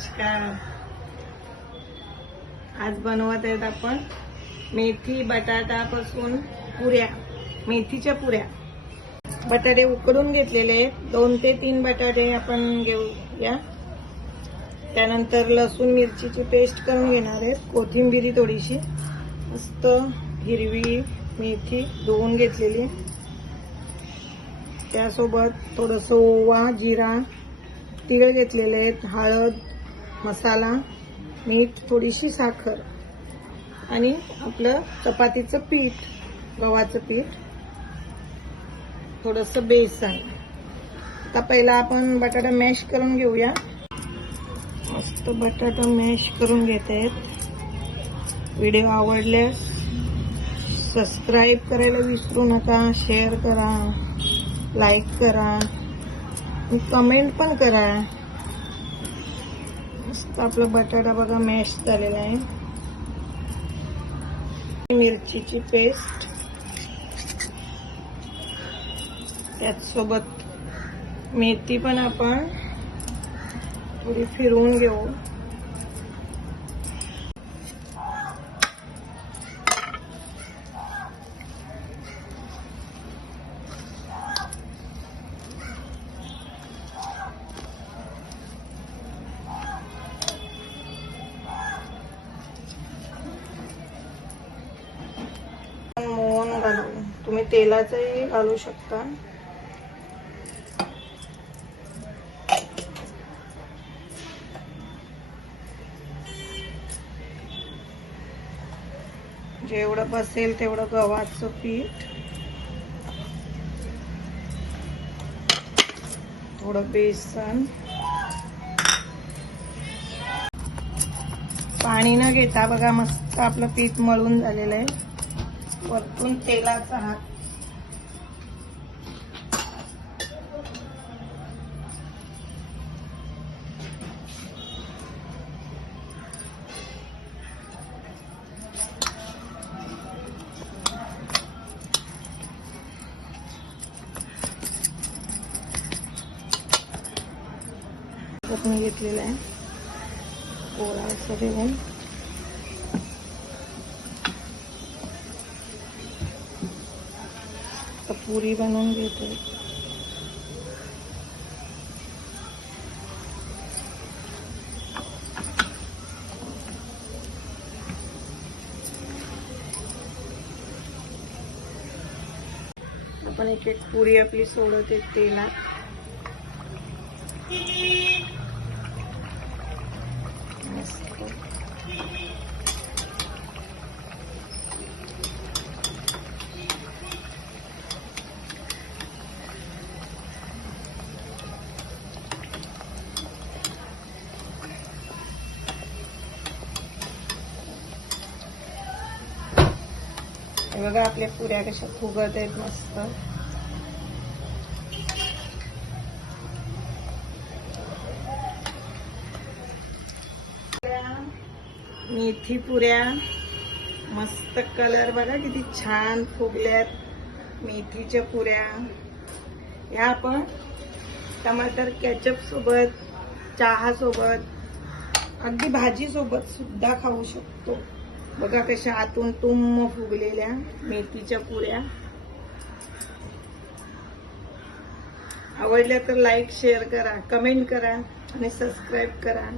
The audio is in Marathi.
नमस्कार. आज बनवत आहेत आपण मेथी बटाटा पासून पुऱ्या, मेथीच्या पुऱ्या. बटाटे उकडून घेतलेले आहेत. 2 ते 3 बटाटे आपण घेऊया. त्यानंतर लसूण मिरचीची पेस्ट करून घेणार आहेत. कोथिंबीर थोडीशी, मस्त हिरवी मेथी धुवून घेतलेली, त्यासोबत थोडंसं ओवा, जिरा, तीळ घेतलेले आहेत, हळद, मसाला, मीठ, थोडीशी साखर आणि आपलं चपातीचं पीठ, गव्हाचं पीठ, थोडंसं बेसन. आता पहिला आपण बटाटा मॅश करून घेऊया. मस्त बटाटा मॅश करून घेत आहेत. व्हिडिओ आवडल्यास सबस्क्राईब करायला विसरू नका, शेअर करा, लाईक करा, कमेंट पण करा. मस्त आपला बटाटा बघा मॅश झालेला आहे. मिरचीची पेस्ट, त्याचसोबत मेथी पण आपण थोडी फिरवून घेऊ. मोहन घालू, तुम्ही तेलाचंही घालू शकता. जेवढं बसेल तेवढं गव्हाचं पीठ, थोडं बेसन, पाणी न घेता बघा मस्त आपलं पीठ मळून झालेलं आहे. वरतून तेलाचा हात, मी घेतलेला आहे. पोळा असं घेऊन पुरी बनवून घेते. आपण एक एक पुरी आपली सोडत आहे तेलात. बघा आपल्या पुऱ्या कशा फुगत आहेत मस्त. मेथी पुऱ्या मस्त, कलर बघा किती छान फुगल्यात मेथीच्या पुऱ्या. ह्या आपण टमाटर केचप सोबत, चहा सोबत, अगदी भाजी सोबत सुद्धा खाऊ शकतो. बघा कशा आतून तुम फुगलेल्या मेथीच्या पुऱ्या. आवडल्या तर लाईक, शेअर करा, कमेंट करा आणि सबस्क्राईब करा.